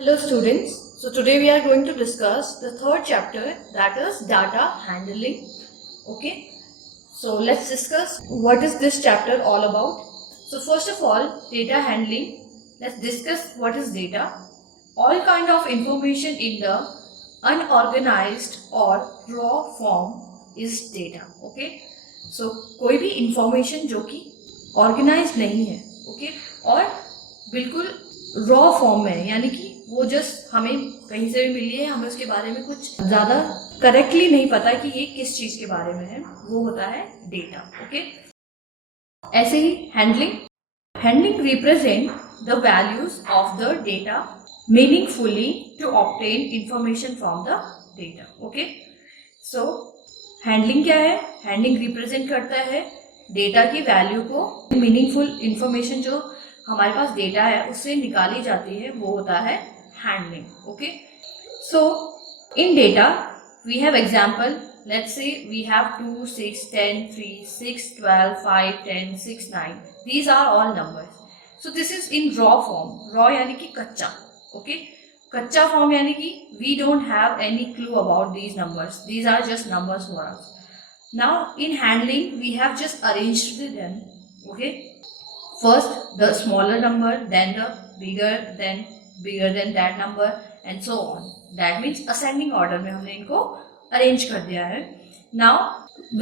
Hello students, so today we are going to discuss the third chapter, that is data handling. Okay, so let's discuss what is this chapter all about. So first of all, data handling. Let's discuss what is data. All kind of information in the unorganized or raw form is data. Okay, so कोई भी information जो कि organized नहीं है, okay, और बिल्कुल raw form में है, यानी कि वो जस्ट हमें कहीं से भी मिली है, हमें उसके बारे में कुछ ज़्यादा करेक्टली नहीं पता कि ये किस चीज़ के बारे में है, वो होता है डेटा. ओके, ऐसे ही handling represent the values of the data meaningfully to obtain information from the data. Okay, so handling क्या है? हैंडलिंग रिप्रेजेंट करता है डेटा की वैल्यू को, मीनिंगफुल इंफॉर्मेशन जो हमारे पास डेटा है उससे निकाली जाती है, वो होता है handling. Okay, so in data we have example. Let's say we have 2, 6, 10, 3, 6, 12, 5, 10, 6, 9. These are all numbers. So this is in raw form. Raw यानी कि कच्चा. ओके, कच्चा फॉर्म यानी कि we don't have any clue about these numbers. These are just numbers for us. Now in handling we have just arranged them. Okay, first the smaller number, then the bigger than that number, and so on. That means ascending order में हमने इनको arrange कर दिया है. Now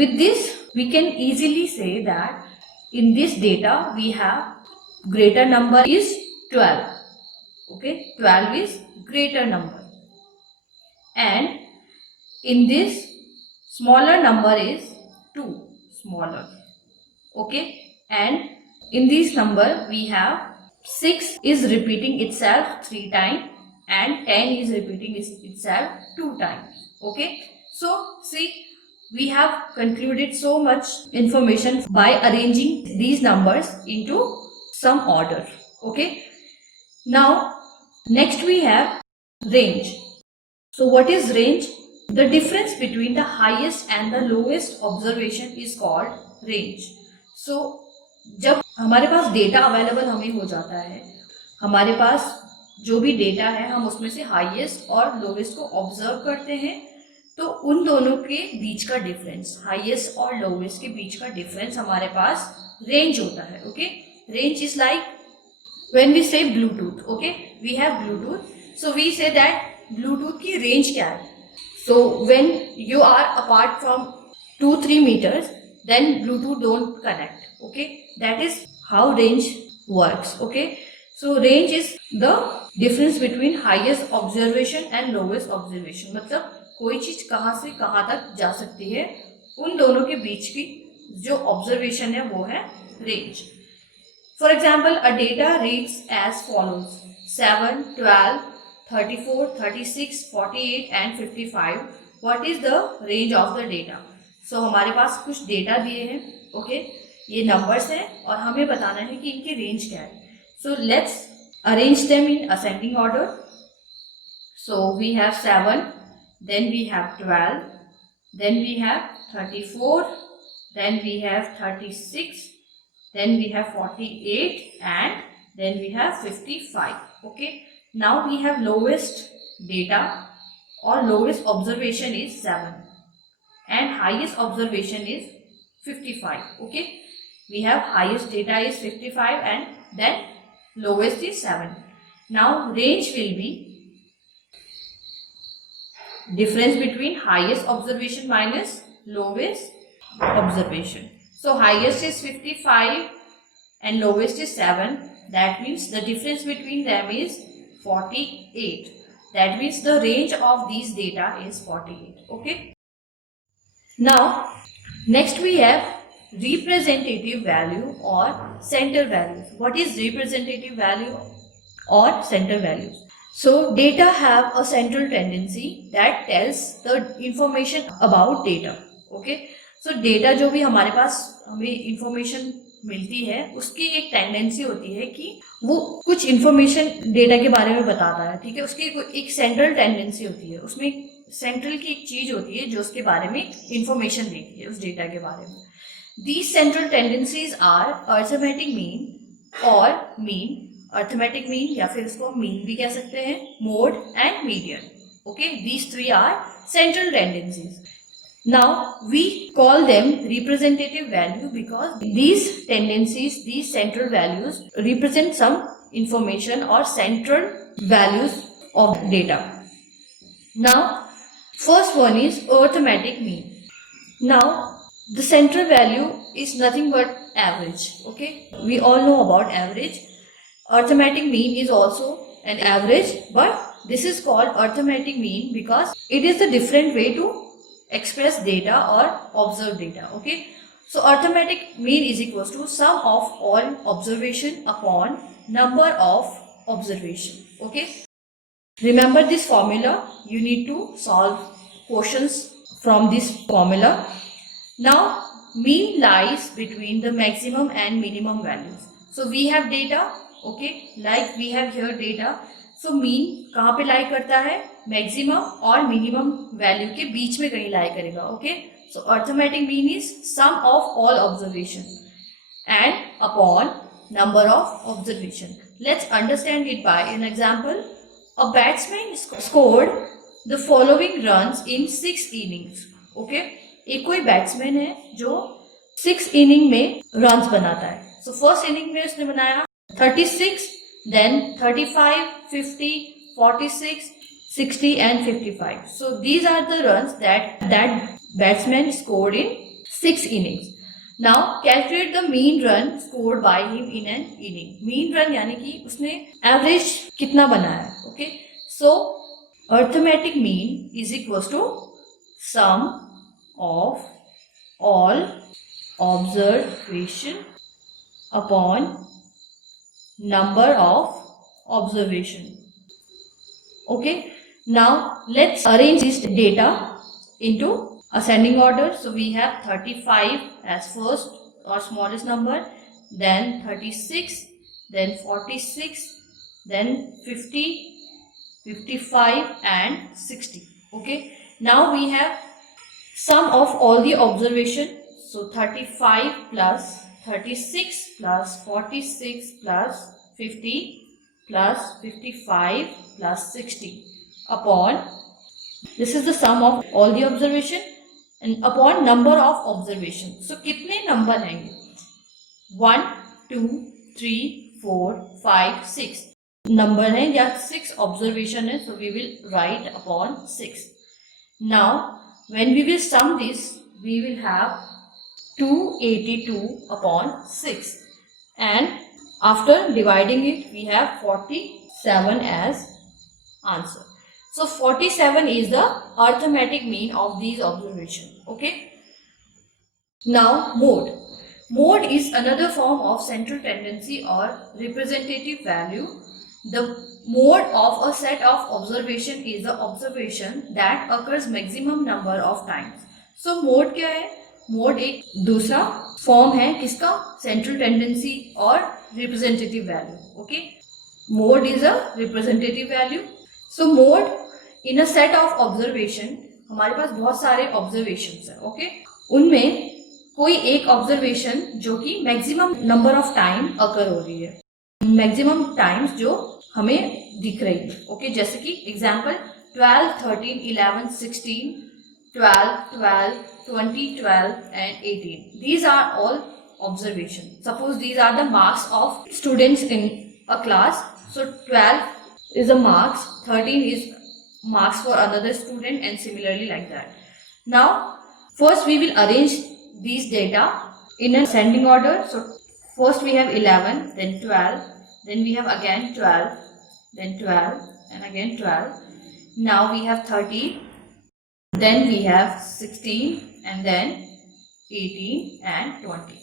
with this we can easily say that in this data we have greater number is 12. Okay, 12 is greater number, and in this smaller number is 2 smaller. Okay, and in this number we have 6 is repeating itself 3 times and 10 is repeating itself 2 times. Okay, so see, we have concluded so much information by arranging these numbers into some order. Okay, now next we have range. So what is range? The difference between the highest and the lowest observation is called range. So जब हमारे पास data available हमें हो जाता है, हमारे पास जो भी data है हम उसमें से हाईएस्ट और लोवेस्ट को ऑब्जर्व करते हैं, तो उन दोनों के बीच का डिफरेंस, हाईएस्ट और लोवेस्ट के बीच का डिफरेंस हमारे पास रेंज होता है. Okay, range is like when we say Bluetooth. Okay, we have Bluetooth, so we say that Bluetooth की रेंज क्या है. So when you are apart from 2-3 meters, then Bluetooth don't connect. Okay, that is how range works. Okay, so range is the difference between highest observation and lowest observation. मतलब कोई चीज कहाँ से कहाँ तक जा सकती है, उन दोनों के बीच की जो ऑब्जर्वेशन है वो है range. For example, a data reads as follows: 7, 12, 34, 36, 48 and 55. What is the range of the data? So हमारे पास कुछ डेटा दिए हैं. ओके, ये नंबर्स हैं और हमें बताना है कि इनकी रेंज क्या है. So let's arrange them in ascending order. So we have 7, then we have 12, then we have 34, then we have 36, then we have 48 and then we have 55. Okay, now we have lowest data और lowest observation is 7 and highest observation is 55. Okay, we have highest data is 55 and then lowest is 7. Now range will be difference between highest observation minus lowest observation. So highest is 55 and lowest is 7. That means the difference between them is 48. That means the range of these data is 48. Okay, now next we have representative value or center values. What is representative value or center values? So data have a central tendency that tells the information about data. Okay, so data जो भी हमारे पास हमें information मिलती है उसकी एक tendency होती है कि वो कुछ इंफॉर्मेशन डेटा के बारे में बताता है. ठीक है, उसकी एक सेंट्रल टेंडेंसी होती है, उसमें सेंट्रल की एक चीज होती है जो उसके बारे में इंफॉर्मेशन देती है उस डेटा के बारे में. These central tendencies are arithmetic mean और मीन, अर्थमेटिक मीन या फिर इसको मीन भी कह सकते हैं, mode and median. Okay, these three are central tendencies. Now we call them representative value because these tendencies, these central values represent some information or central values of data. Now first one is arithmetic mean. Now the central value is nothing but average. Okay, we all know about average. Arithmetic mean is also an average, but this is called arithmetic mean because it is the different way to express data or observe data. Okay, so arithmetic mean is equals to sum of all observation upon number of observation. Okay, remember this formula. You need to solve questions from this formula. Now mean lies between the maximum and minimum values. So we have data. Okay, like we have here data. So mean कहाँ पे लाई करता है? Maximum और minimum value के बीच में कहीं lie करेगा. Okay, so arithmetic mean is sum of all observation and upon number of observation. Let's understand it by an example. A batsman scored the following runs in 6 innings. Okay, एक कोई batsman है जो 6 inning में runs बनाता है. So first inning में उसने बनाया 36, then 35, 50, 46, 60 and 55. So these are the runs that batsman scored in 6 innings. Now calculate the mean run scored by him in an inning. Mean run यानी कि उसने average कितना बनाया. Okay, so arithmetic mean is equals to sum of all observation upon number of observation. Okay, now let's arrange this data into ascending order. So we have 35 as first or smallest number, then 36, then 46, then 50, 55 and 60. Okay, now we have sum of all the observation. So 35 plus 36 plus 46 plus 50 plus 55 plus 60 upon, this is the sum of all the observation and upon number of observation. So कितने number हैं? 1, 2, 3, 4, 5, 6 number हैं या 6 observation है. So we will write upon 6. Now when we will sum this, we will have 282 upon 6, and after dividing it we have 47 as answer. So 47 is the arithmetic mean of these observations. Okay, now mode. Mode is another form of central tendency or representative value. The mode of a set of observation is the observation that occurs maximum number of times. So mode क्या है? Mode एक दूसरा form है किसका? Central tendency और representative value. Okay, mode is a representative value. So mode in a set of observation, हमारे पास बहुत सारे ऑब्जर्वेशंस है. ओके, उनमें कोई एक ऑब्जर्वेशन जो कि मैक्सिमम नंबर ऑफ टाइम अकर हो रही है, मैक्सिमम टाइम्स जो हमें दिख रही है. ओके, जैसे कि example 12, 13, 11, 16, 12, 12, 20, 12 and 18. These are all observations. Suppose these are the marks of students in a class. So 12 is a marks, 13 is marks for another student and similarly like that. Now first we will arrange these data in an ascending order. So first we have 11, then 12, then we have again 12, then 12 and again 12. Now we have 30, then we have 16 and then 18 and 20.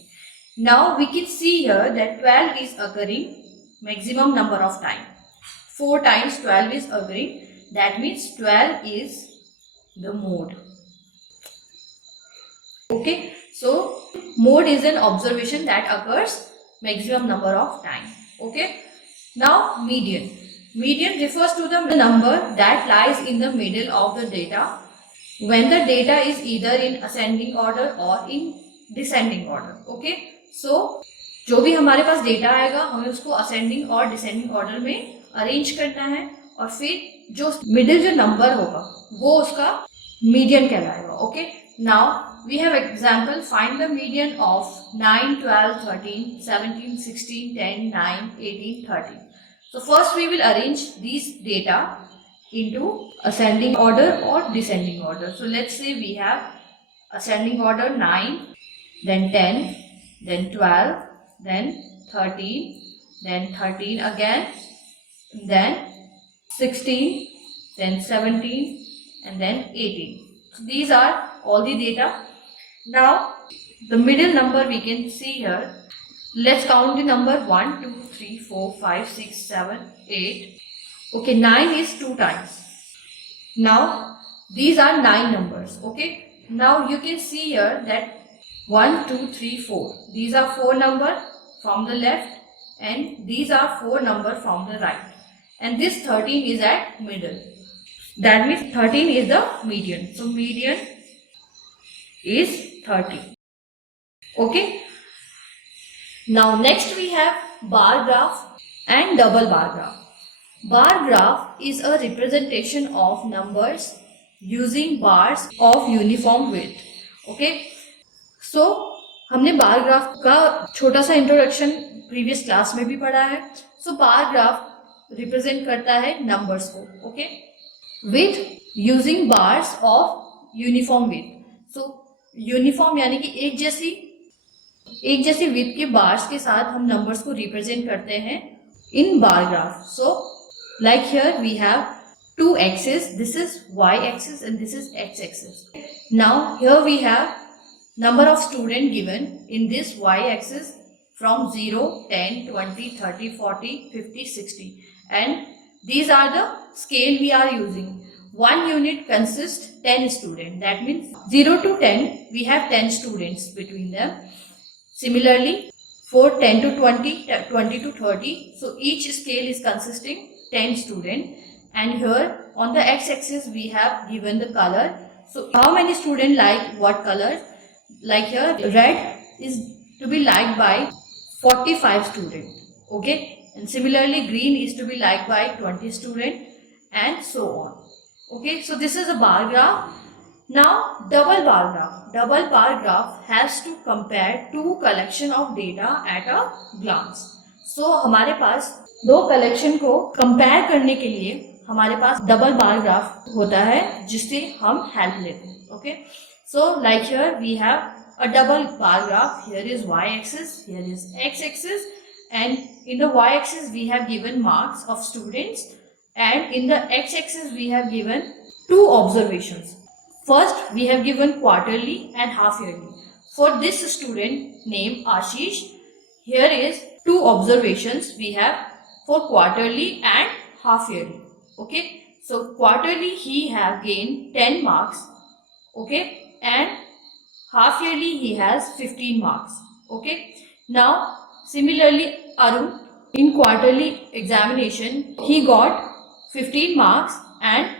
Now we can see here that 12 is occurring maximum number of time. 4 times 12 is occurring. That means 12 is the mode. Okay, so mode is an observation that occurs maximum number of time. Okay, now median. Median refers to the number that lies in the middle of the data when the data is either in ascending order or in descending order. Okay, so जो भी हमारे पास data आएगा हमें उसको ascending और descending order में arrange करना है, और फिर जो मिडिल जो नंबर होगा वो उसका मीडियन कहलाएगा. Okay, now we have example. Find the median of 9, 12, 13, 17, 16, 10, 9, 18, 13. So first we will arrange these data into ascending order or descending order. So let's say we have ascending order 9, then 10, then 12, then 13, then 13 again, then 16, then 17, and then 18. So these are all the data. Now the middle number we can see here. Let's count the number 1, 2, 3, 4, 5, 6, 7, 8. Okay, 9 is 2 times. Now these are 9 numbers. Okay, now you can see here that 1, 2, 3, 4. These are 4 numbers from the left, and these are 4 numbers from the right. And this 13 is at middle. That means 13 is the median. So median is 30. Okay. Now next we have bar graph and double bar graph. Bar graph is a representation of numbers using bars of uniform width. Okay. So हमने bar graph का छोटा सा introduction previous class में भी पढ़ा है. सो bar graph represent करता है नंबर्स को. Okay, with using bars of uniform with. So uniform यानी कि एक जैसी विथ के बार्स के साथ हम नंबर्स को रिप्रेजेंट करते हैं in bar graph. So like here we have two axes. This is y axis and this is x axis. Now here we have number of student given in this y axis from 0, 10, 20, 30, 40, 50, 60, and these are the scale we are using. One unit consists 10 students. That means 0 to 10 we have 10 students between them. Similarly for 10 to 20, 20 to 30, so each scale is consisting 10 students. And here on the x-axis we have given the color. So how many students like what color? Like here red is to be liked by 45 students. Okay, and similarly green is to be liked by 20 students, and so on. Okay, so this is a bar graph. Now double bar graph. Double bar graph has to compare two collection of data at a glance. So हमारे पास दो collection को compare करने के लिए हमारे पास double bar graph होता है जिससे हम हेल्प लेते हैं. Okay, so like here we have a double bar graph. Here is y axis, here is x axis, and in the y axis we have given marks of students, and in the x axis we have given two observations. First we have given quarterly and half yearly. For this student named Ashish, here is two observations we have for quarterly and half yearly. Okay, so quarterly he have gained 10 marks. Okay, and half yearly he has 15 marks. Okay, now similarly Arun, in quarterly examination he got 15 marks, and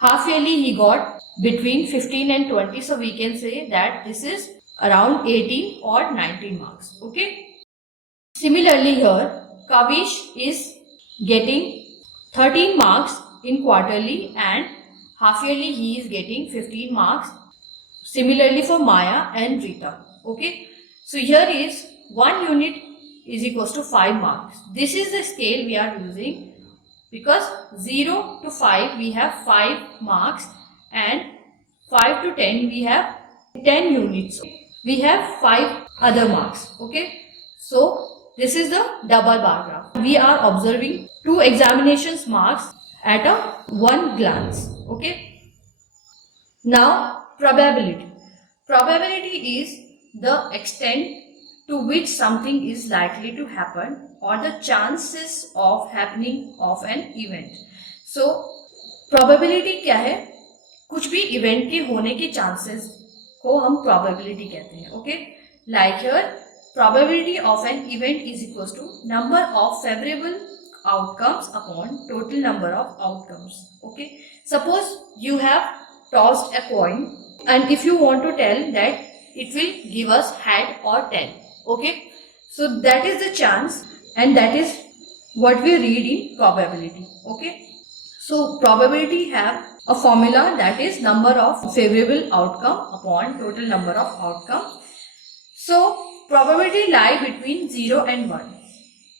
half yearly he got between 15 and 20. So we can say that this is around 18 or 19 marks. Okay, similarly here Kavish is getting 13 marks in quarterly, and half yearly he is getting 15 marks. Similarly for Maya and Rita. Okay, so here is 1 unit is equals to 5 marks. This is the scale we are using because 0 to 5 we have 5 marks, and 5 to 10 we have 10 units. We have 5 other marks. Okay, so this is the double bar graph. We are observing two examinations marks at a one glance. Okay, now probability. Probability is the extent to which something is likely to happen or the chances of happening of an event. So probability क्या है? कुछ भी event के होने के chances को हम probability कहते हैं. Okay, like here probability of an event is equals to number of favorable outcomes upon total number of outcomes. Okay, suppose you have tossed a coin, and if you want to tell that it will give us head or tail. Okay, So that is the chance, and that is what we read in probability. Okay. So probability have a formula, that is number of favorable outcome upon total number of outcome. So probability lie between 0 and 1.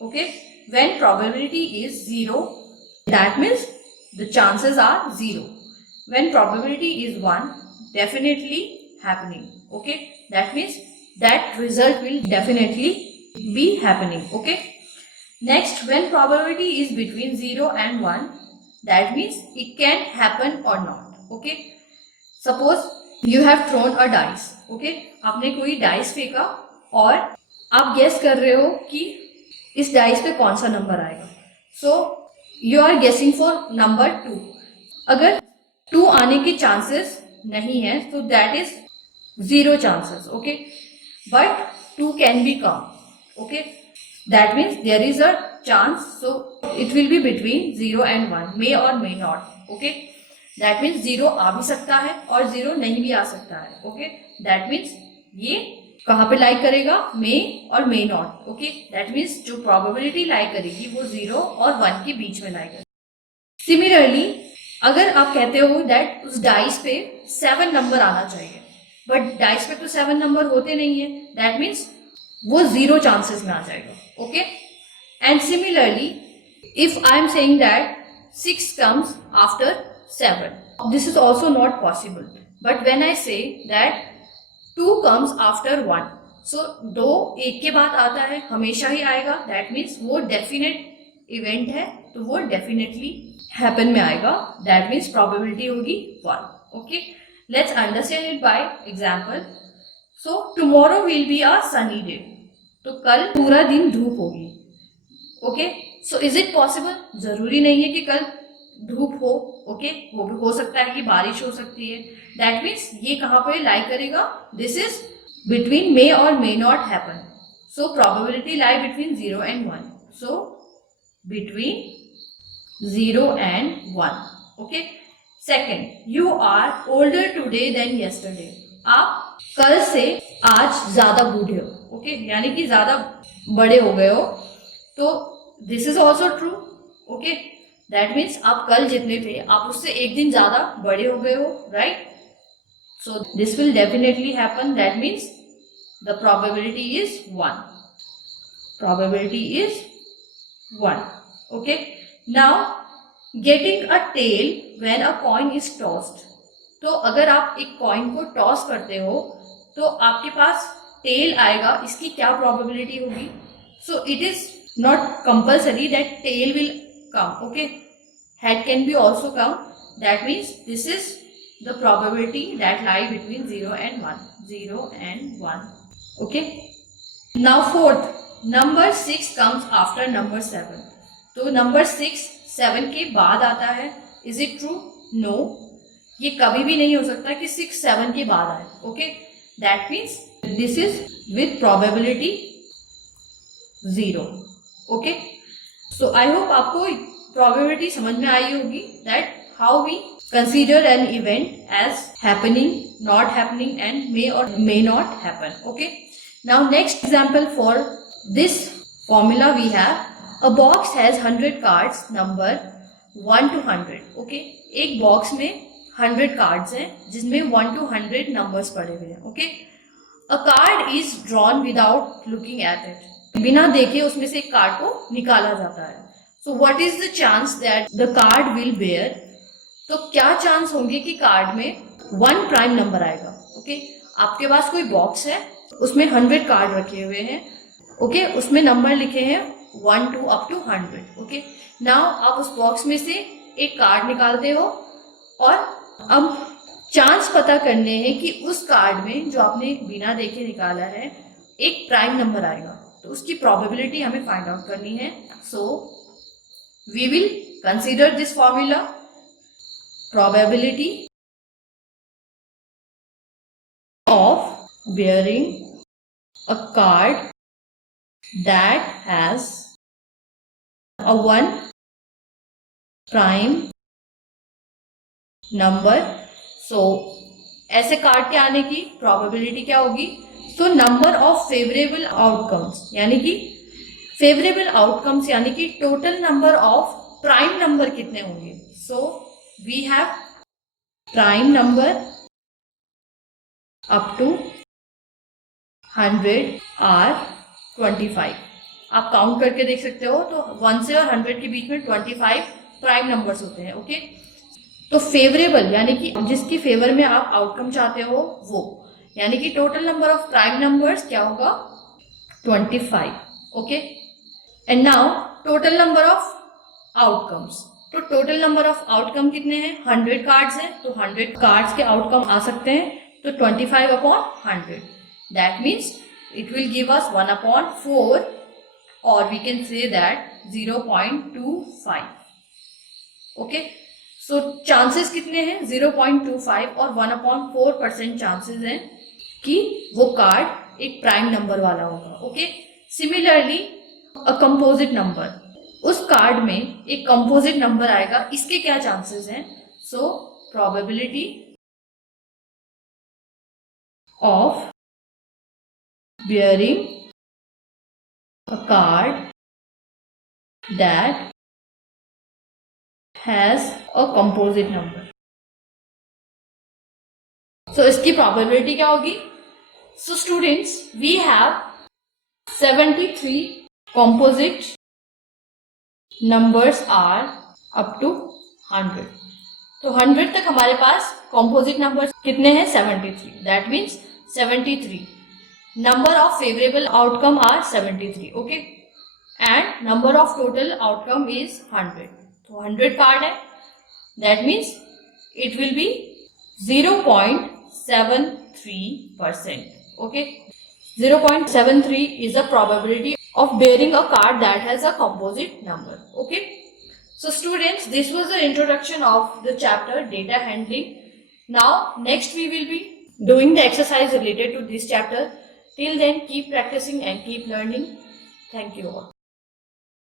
Okay. When probability is 0, that means the chances are 0. When probability is 1, definitely happening. Okay. That means that result will definitely be happening. Okay. Next, when probability is between 0 and 1, that means it can happen or not. Okay. Suppose you have thrown a dice. Okay. आपने कोई dice फेंका और आप guess कर रहे हो कि इस डाइस पे कौन सा नंबर आएगा. So you are guessing for number 2. अगर 2 आने के चांसेस नहीं है तो that is 0 chances. Okay. But 2 can be come. Okay. That means there is a chance. So it will be between 0 and 1. May और may not. Okay. That means 0 आ भी सकता है और 0 नहीं भी आ सकता है. ओके. दैट मीन्स ये कहाँ पे लाई करेगा, मे और may not. Okay. That means जो प्रोबेबिलिटी लाई करेगी वो 0 और 1 के बीच में लाई करेगी. सिमिलरली अगर आप कहते हो दैट उस डाइस पे 7 नंबर आना चाहिए, बट डाइस पे तो 7 नंबर होते नहीं है, दैट मीन्स वो 0 चांसेस में आ जाएगा. Okay. And similarly if I am saying that 6 comes after 7, this is also not possible. But when I say that 2 comes after 1, so 2 एक के बाद आता है, हमेशा ही आएगा. that means वो definite event है, तो वो definitely happen में आएगा. that means probability होगी 1. okay. let's understand it by example. so tomorrow will be a sunny day. तो कल पूरा दिन धूप होगी. Okay. So is it possible? जरूरी नहीं है कि कल धूप हो. ओके. वो भी हो सकता है कि बारिश हो सकती है. दैट मीन्स ये कहाँ पे लाई करेगा? दिस इज बिटवीन मे और may not happen. So probability lie between 0 and 1. So between 0 and 1. Okay. Second, you are older today than yesterday. आप कल से आज ज्यादा बूढ़े हो. ओके. यानी कि ज्यादा बड़े हो गए हो. तो this is also true. Okay. That means आप कल जितने थे आप उससे एक दिन ज्यादा बड़े हो गए हो. Right. So this will definitely happen. That means the probability is 1. Probability is 1. Okay. Now getting a tail when a coin is tossed. तो अगर आप एक कॉइन को टॉस करते हो तो आपके पास टेल आएगा. इसकी क्या प्रोबेबिलिटी होगी? So it is not compulsory that tail will come. okay. Head can be also come. that means this is the probability that lie between 0 and 1. 0 and 1. okay. now fourth, number 6 comes after number 7. तो number 6 7 के बाद आता है. is it true? no. ये कभी भी नहीं हो सकता कि 6 7 के बाद आए. okay. that means this is with probability 0. Okay. So I hope आपको प्रोबेबिलिटी समझ में आई होगी that how we consider an event as happening, not happening and may और may not happen. Okay. Now next example for this formula we have a box has 100 cards number 1 to 100. Okay. एक box में 100 cards हैं जिसमें 1 to 100 numbers पड़े हुए हैं. Okay. A card is drawn without looking at it. बिना देखे उसमें से एक कार्ड को निकाला जाता है. So what is the chance that the card will bear? तो क्या चांस होंगे कि कार्ड में 1 प्राइम नंबर आएगा. ओके. आपके पास कोई बॉक्स है, उसमें 100 कार्ड रखे हुए हैं. ओके. उसमें नंबर लिखे हैं 1 to up to 100. Okay. Now आप उस बॉक्स में से एक कार्ड निकालते हो और अब चांस पता करने हैं कि उस कार्ड में जो आपने बिना देखे निकाला है एक प्राइम नंबर आएगा. तो उसकी प्रोबेबिलिटी हमें फाइंड आउट करनी है. So we will consider this formula. Probability of bearing a card that has a 1 prime number. So ऐसे कार्ड के आने की प्रोबेबिलिटी क्या होगी? So number of favorable outcomes, यानी कि favorable outcomes यानी कि total number of prime number कितने होंगे. So we have prime number up to 100 are 25. आप काउंट करके देख सकते हो, तो 1 से और 100 के बीच में 25 प्राइम नंबर्स होते हैं. ओके, तो फेवरेबल यानी कि जिसकी फेवर में आप आउटकम चाहते हो वो, यानी कि total number of prime numbers क्या होगा 25. Okay, and now total number of outcomes. तो टोटल नंबर ऑफ आउटकम कितने हैं, 100 कार्ड्स हैं, तो 100 कार्ड्स के आउटकम आ सकते हैं. तो 25 upon 100, that means it will give us 1 upon 4, or we can say that 0.25. okay, so chances कितने हैं 0.25 और 1 upon 4% chances हैं कि वो कार्ड एक प्राइम नंबर वाला होगा. Okay, similarly a composite number, उस कार्ड में एक कंपोजिट नंबर आएगा, इसके क्या चांसेस हैं. So probability of bearing a card that has a composite number. So इसकी probability क्या होगी. So students, we have 73 composite numbers are up to 100. तो 100 तक हमारे पास composite numbers कितने हैं 73. That means 73. Number of favorable outcome are 73. Okay, and number of total outcome is 100. तो 100 card है, that means it will be 0.73%. okay, 0.73 is the probability of bearing a card that has a composite number. Okay, so students, this was the introduction of the chapter data handling. Now next we will be doing the exercise related to this chapter. Till then, keep practicing and keep learning. Thank you all.